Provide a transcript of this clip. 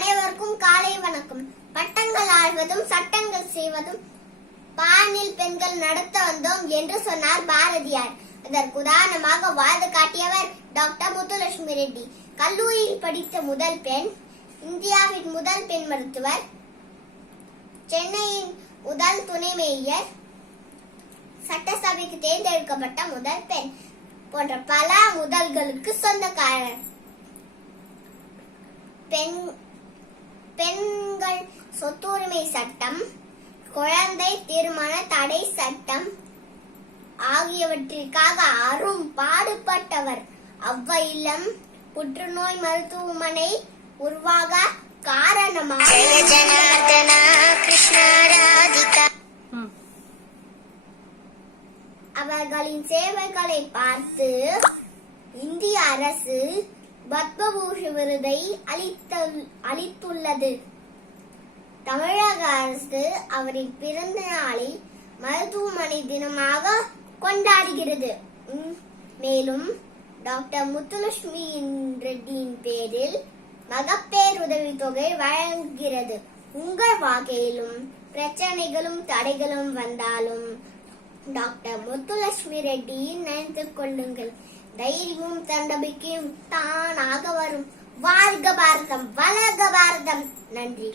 அனைவருக்கும் காலை வணக்கம். பட்டங்கள் ஆழ்வதும் சட்டங்கள் செய்வதும் பானில் பெண்கள் நடத்த வந்தோம் என்று சொன்னார் பாரதியார். அதற்கு உதாரணமாக வாழ்ந்து காட்டியவர் டாக்டர் முத்துலட்சுமி ரெட்டி. கல்லூரியில் படித்த முதல் பெண், இந்தியாவின் முதல் பெண் மருத்துவர், சென்னையின் முதல் துணை மேயர், சட்டசபைக்கு தேர்ந்தெடுக்கப்பட்ட முதல் பெண் போன்ற பல முதல்களுக்கு சொந்தக்காரர். பெண்கள் சொத்துரிமை சட்டம், குழந்தை திருமண தடை சட்டம் ஆகியவற்றிற்காக அரும் பாடுபட்டவர். அவ்வை இல்லம், புற்றுநோய் மருத்துவமனை உருவாக காரணமாக அவர்களின் சேவைகளை பார்த்து இந்திய அரசு பத்மபூஷன் விருதை அளித்துள்ளது. தமிழக அரசு அவரின் பிறந்த நாளில் மருத்துவமனை தினமாக கொண்டாடுகிறது. மேலும் டாக்டர் முத்துலட்சுமி ரெட்டியின் பேரில் மகப்பேறுதவி தொகை வழங்குகிறது. உங்கள் வாழ்க்கையிலும் பிரச்சனைகளும் தடைகளும் வந்தாலும் டாக்டர் முத்துலட்சுமி ரெட்டியை நினைத்துக் கொள்ளுங்கள். தைரியமும் தன்னம்பிக்கையும் தானாக வரும். வாழ்க பாரதம், வளர்க பாரதம். நன்றி.